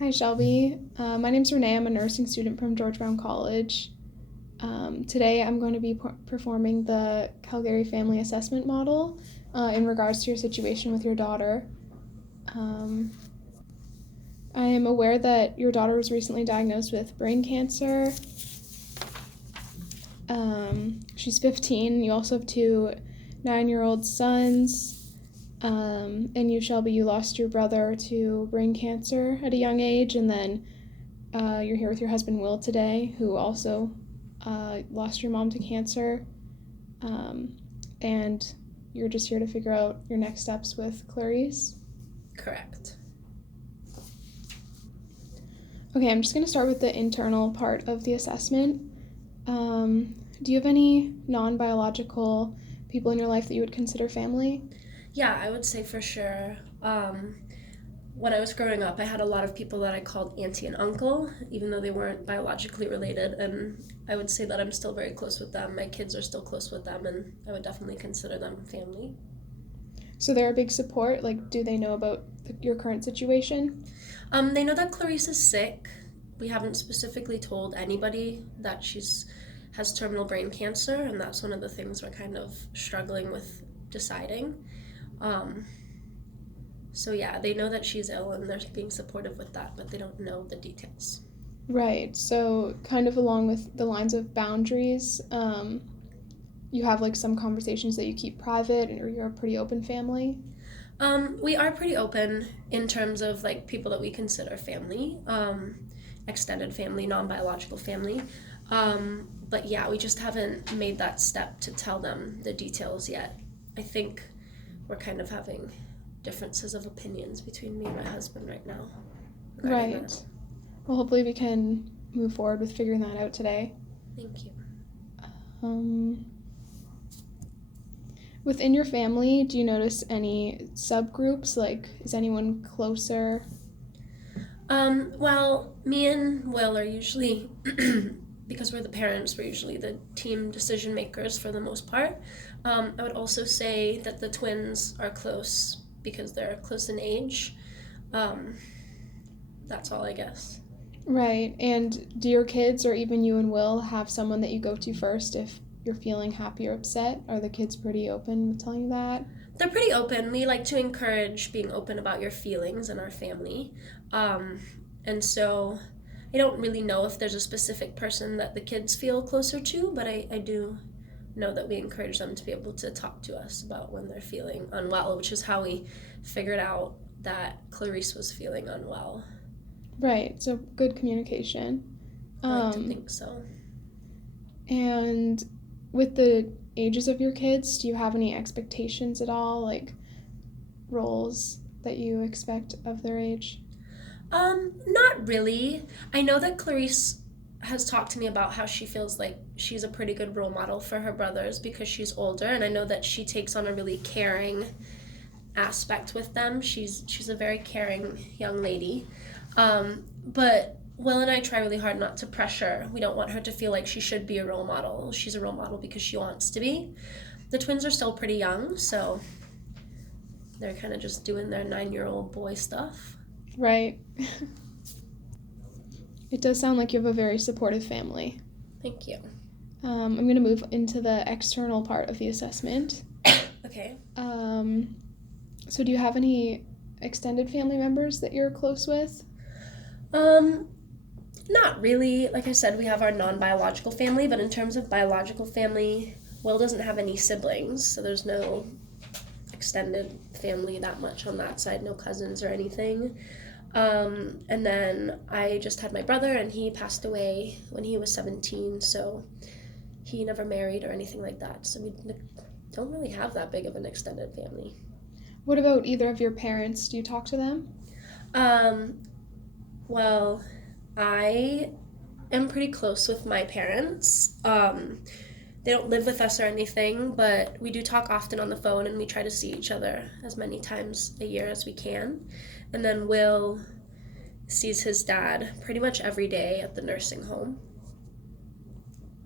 Hi, Shelby. My name's Renae. I'm a nursing student from George Brown College. Today, I'm going to be performing the Calgary Family Assessment Model in regards to your situation with your daughter. Um, I am aware that your daughter was recently diagnosed with brain cancer. She's 15. You also have two 9-year-old sons. And you, Shelby, you lost your brother to brain cancer at a young age, and then you're here with your husband Will today, who also lost your mom to cancer. And you're just here to figure out your next steps with Clarice. Correct. Okay, I'm just going to start with the internal part of the assessment. Do you have any non-biological people in your life that you would consider family? Yeah, I would say for sure. When I was growing up, I had a lot of people that I called auntie and uncle, even though they weren't biologically related, and I would say that I'm still very close with them. My kids are still close with them, and I would definitely consider them family. So they're a big support. Like, do they know about your current situation? They know that Clarice is sick. We haven't specifically told anybody that she's has terminal brain cancer, and that's one of the things we're kind of struggling with deciding. Um, so yeah, they know that she's ill and they're being supportive with that, but they don't know the details. Right. So, kind of along with the lines of boundaries, you have like some conversations that you keep private, or you're a pretty open family. We are pretty open in terms of like people that we consider family, extended family, non-biological family. But yeah, we just haven't made that step to tell them the details yet. I think we're kind of having differences of opinions between me and my husband right now regarding Right. that. Well, hopefully we can move forward with figuring that out today. Thank you. Um, Within your family, do you notice any subgroups? Like, is anyone closer? Well, me and Will are usually, because we're the parents, we're usually the team decision makers for the most part. I would also say that the twins are close because they're close in age. Um, that's all, I guess. Right. And do your kids, or even you and Will, have someone that you go to first if you're feeling happy or upset? Are the kids pretty open with telling you that? They're pretty open. We like to encourage being open about your feelings in our family. Um, and so I don't really know if there's a specific person that the kids feel closer to, but I do know that we encourage them to be able to talk to us about when they're feeling unwell, which is how we figured out that Clarice was feeling unwell. Right. So good communication. I like to Um, think so. and with the ages of your kids, do you have any expectations at all? Like roles that you expect of their age? Not really. I know that Clarice has talked to me about how she feels like she's a pretty good role model for her brothers because she's older, and I know that she takes on a really caring aspect with them. She's a very caring young lady. But Will and I try really hard not to pressure. We don't want her to feel like she should be a role model. She's a role model because she wants to be. The twins are still pretty young, so they're kind of just doing their 9-year-old boy stuff. Right. It does sound like you have a very supportive family. Thank you. I'm going to move into the external part of the assessment. Okay. Um, so, do you have any extended family members that you're close with? Um, Not really. Like I said, we have our non-biological family, but in terms of biological family, Will doesn't have any siblings, so there's no extended family that much on that side, no cousins or anything. And then I just had my brother, and he passed away when he was 17, so he never married or anything like that. So we don't really have that big of an extended family. What about either of your parents? Do you talk to them? Um, well, I am pretty close with my parents. They don't live with us or anything, but we do talk often on the phone and we try to see each other as many times a year as we can. And then Will sees his dad pretty much every day at the nursing home.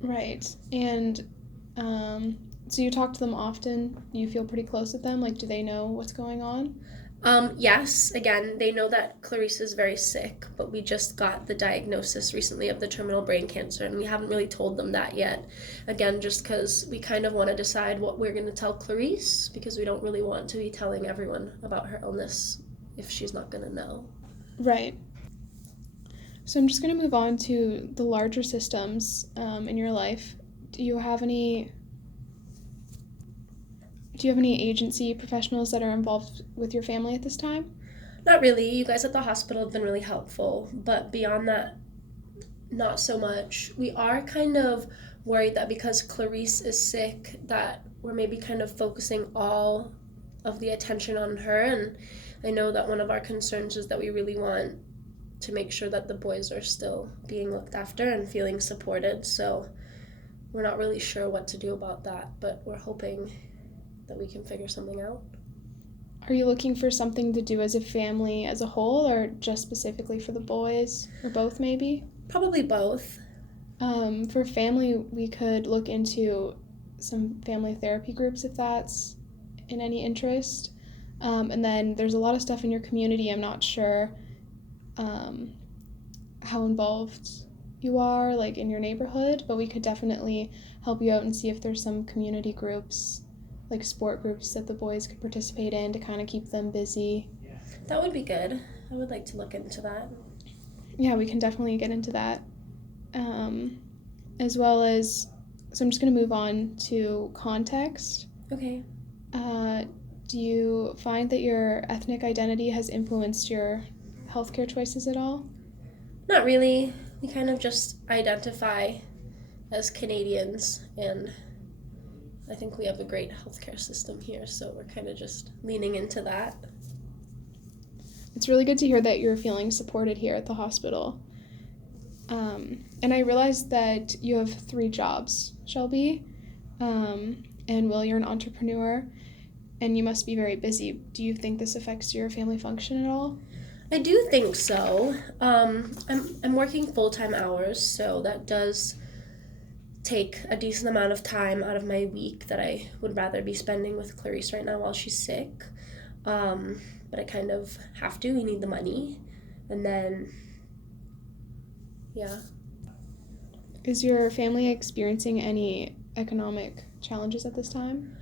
Right. And so you talk to them often? You feel pretty close with them? Like, do they know what's going on? Yes, again, they know that Clarice is very sick, but we just got the diagnosis recently of the terminal brain cancer, and we haven't really told them that yet. Again, just because we kind of want to decide what we're going to tell Clarice, because we don't really want to be telling everyone about her illness if she's not going to know. Right. So I'm just going to move on to the larger systems in your life. Do you have any agency professionals that are involved with your family at this time? Not really. You guys at the hospital have been really helpful, but beyond that, not so much. We are kind of worried that because Clarice is sick, that we're maybe kind of focusing all of the attention on her. And I know that one of our concerns is that we really want to make sure that the boys are still being looked after and feeling supported. So we're not really sure what to do about that, but we're hoping that we can figure something out. Are you looking for something to do as a family as a whole, or just specifically for the boys, or both maybe? Probably both. For family, we could look into some family therapy groups if that's in any interest. And then there's a lot of stuff in your community. I'm not sure how involved you are, like in your neighborhood, but we could definitely help you out and see if there's some community groups, like sport groups that the boys could participate in to kind of keep them busy. That would be good. I would like to look into that. Yeah, we can definitely get into that. As well as, so I'm just going to move on to context. Okay. Do you find that your ethnic identity has influenced your healthcare choices at all? Not really. We kind of just identify as Canadians, and I think we have a great healthcare system here, so we're kind of just leaning into that. It's really good to hear that you're feeling supported here at the hospital. And I realized that you have 3 jobs, Shelby. And Will, you're an entrepreneur, and you must be very busy. Do you think this affects your family function at all? I do think so. I'm working full-time hours, so that does take a decent amount of time out of my week that I would rather be spending with Clarice right now while she's sick. But I kind of have to. We need the money. And then, yeah. Is your family experiencing any economic challenges at this time?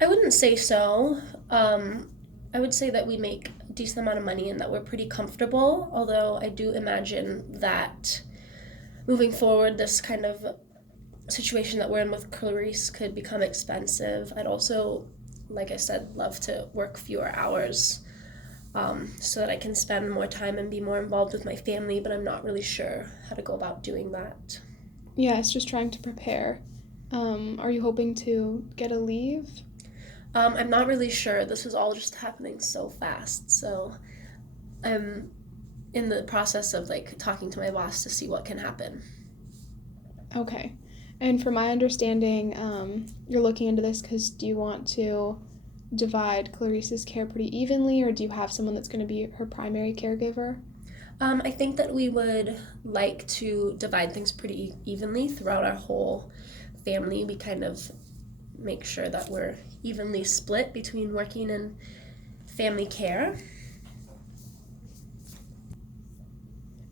I wouldn't say so. I would say that we make a decent amount of money and that we're pretty comfortable, although I do imagine that moving forward, this kind of situation that we're in with Clarice could become expensive. I'd also, like I said, love to work fewer hours so that I can spend more time and be more involved with my family, but I'm not really sure how to go about doing that. Yeah, it's just trying to prepare. Are you hoping to get a leave? I'm not really sure. This is all just happening so fast, so I'm in the process of talking to my boss to see what can happen. Okay. And from my understanding, you're looking into this because do you want to divide Clarice's care pretty evenly, or do you have someone that's going to be her primary caregiver? I think that we would like to divide things pretty evenly throughout our whole family. We kind of make sure that we're evenly split between working and family care.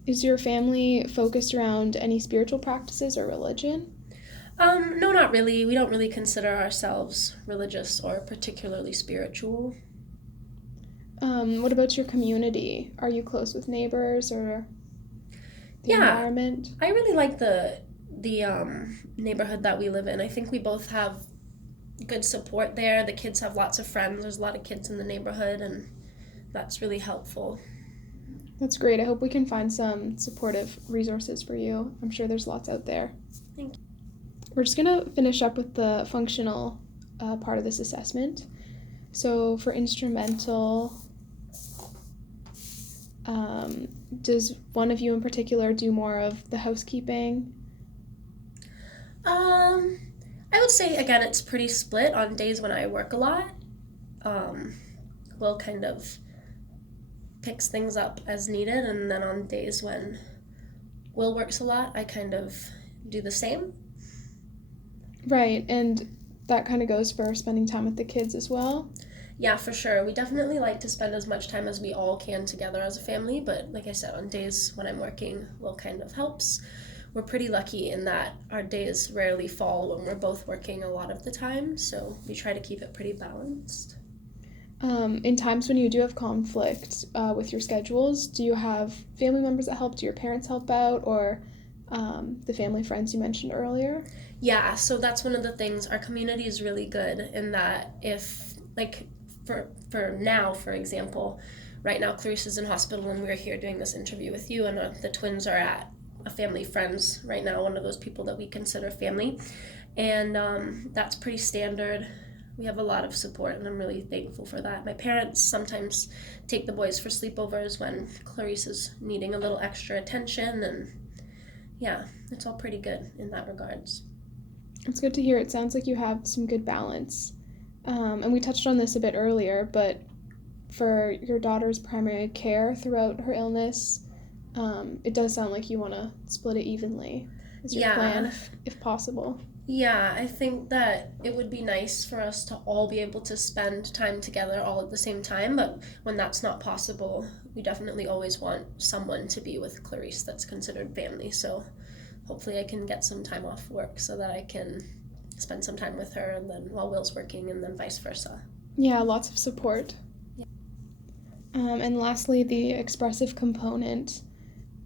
Is your family focused around any spiritual practices or religion? No, not really. We don't really consider ourselves religious or particularly spiritual. What about your community? Are you close with neighbors or the environment? I really like the neighborhood that we live in. I think we both have good support there. The kids have lots of friends. There's a lot of kids in the neighborhood, and that's really helpful. That's great. I hope we can find some supportive resources for you. I'm sure there's lots out there. Thank you. We're just going to finish up with the functional part of this assessment. So for instrumental, does one of you in particular do more of the housekeeping? I would say, again, it's pretty split. On days when I work a lot, Will kind of picks things up as needed, and then on days when Will works a lot, I kind of do the same. Right, and that kind of goes for spending time with the kids as well? Yeah, for sure. We definitely like to spend as much time as we all can together as a family, but like I said, on days when I'm working, Will kind of helps. We're pretty lucky in that our days rarely fall when we're both working a lot of the time, so we try to keep it pretty balanced. In times when you do have conflict with your schedules, do you have family members that help? Do your parents help out, or the family friends you mentioned earlier? Yeah, so that's one of the things. Our community is really good in that if, like, for now, for example, right now Clarice is in hospital and we're here doing this interview with you, and the twins are at a family friends right now, one of those people that we consider family, and that's pretty standard. We have a lot of support, and I'm really thankful for that. My parents sometimes take the boys for sleepovers when Clarice is needing a little extra attention, and yeah, it's all pretty good in that regards. It's good to hear. It sounds like you have some good balance. And we touched on this a bit earlier, but for your daughter's primary care throughout her illness, it does sound like you want to split it evenly. Is your plan, Yeah, if possible? yeah, I think that it would be nice for us to all be able to spend time together all at the same time, but when that's not possible, we definitely always want someone to be with Clarice that's considered family. So hopefully I can get some time off work so that I can spend some time with her and then while Will's working and then vice versa. Yeah, lots of support. Yeah. And lastly, the expressive component.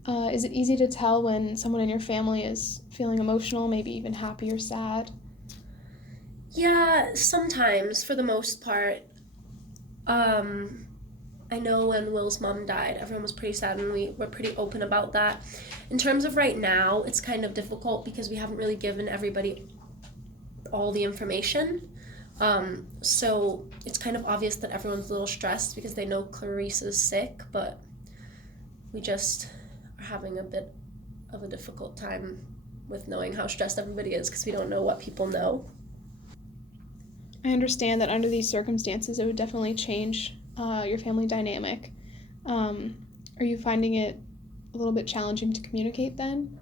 Is it easy to tell when someone in your family is feeling emotional, maybe even happy or sad? Yeah, sometimes for the most part. Um, I know when Will's mom died, everyone was pretty sad and we were pretty open about that. In terms of right now, it's kind of difficult because we haven't really given everybody all the information. So it's kind of obvious that everyone's a little stressed because they know Clarice is sick, but we just are having a bit of a difficult time with knowing how stressed everybody is because we don't know what people know. I understand that under these circumstances, it would definitely change your family dynamic. Um, are you finding it a little bit challenging to communicate then?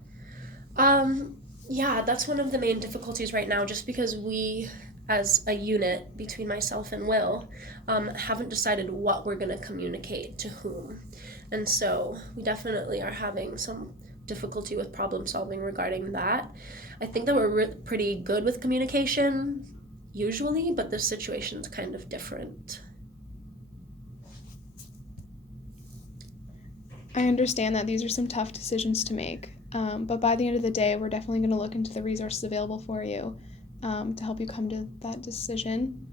Um, yeah, that's one of the main difficulties right now, just because we, as a unit between myself and Will, haven't decided what we're going to communicate to whom. And so we definitely are having some difficulty with problem solving regarding that. I think that we're pretty good with communication usually, but this situation's kind of different. I understand that these are some tough decisions to make, but by the end of the day, we're definitely going to look into the resources available for you to help you come to that decision.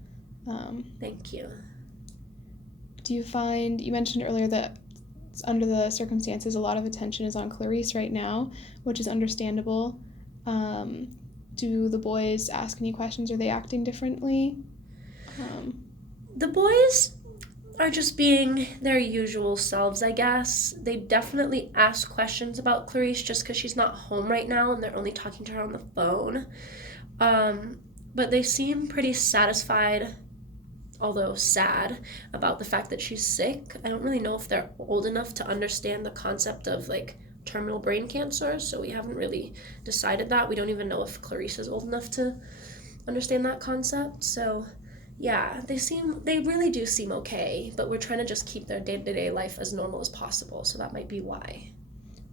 Thank you. Do you find, you mentioned earlier that under the circumstances, a lot of attention is on Clarice right now, which is understandable. Do the boys ask any questions? Are they acting differently? Um, The boys are just being their usual selves, I guess. They definitely ask questions about Clarice just because she's not home right now and they're only talking to her on the phone. Um, but they seem pretty satisfied, although sad, about the fact that she's sick. I don't really know if they're old enough to understand the concept of like terminal brain cancer, so we haven't really decided that. We don't even know if Clarice is old enough to understand that concept. So yeah, they really do seem okay, but we're trying to just keep their day-to-day life as normal as possible, so that might be why.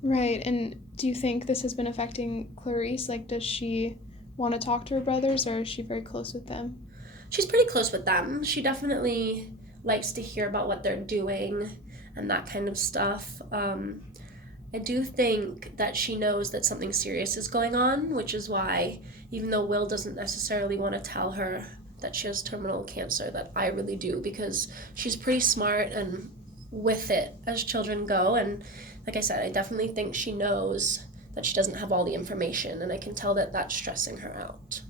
right, and do you think this has been affecting Clarice? Like, does she want to talk to her brothers, or is she very close with them? She's pretty close with them. She definitely likes to hear about what they're doing and that kind of stuff. I do think that she knows that something serious is going on, which is why, even though Will doesn't necessarily want to tell her that she has terminal cancer, that I really do, because she's pretty smart and with it as children go. And like I said, I definitely think she knows that she doesn't have all the information, and I can tell that that's stressing her out.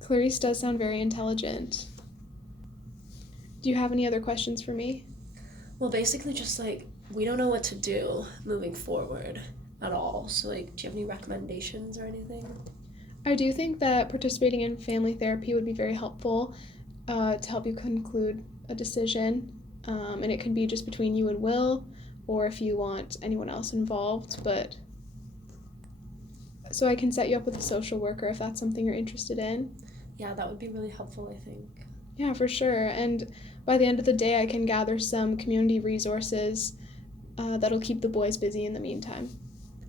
Clarice does sound very intelligent. Do you have any other questions for me? Well, basically, just like we don't know what to do moving forward at all. So, like, do you have any recommendations or anything? I do think that participating in family therapy would be very helpful to help you conclude a decision. And it can be just between you and Will, or if you want anyone else involved. But so I can set you up with a social worker if that's something you're interested in. Yeah, that would be really helpful, I think. Yeah, for sure. And by the end of the day, I can gather some community resources that'll keep the boys busy in the meantime.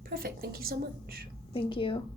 Perfect. Thank you so much. Thank you.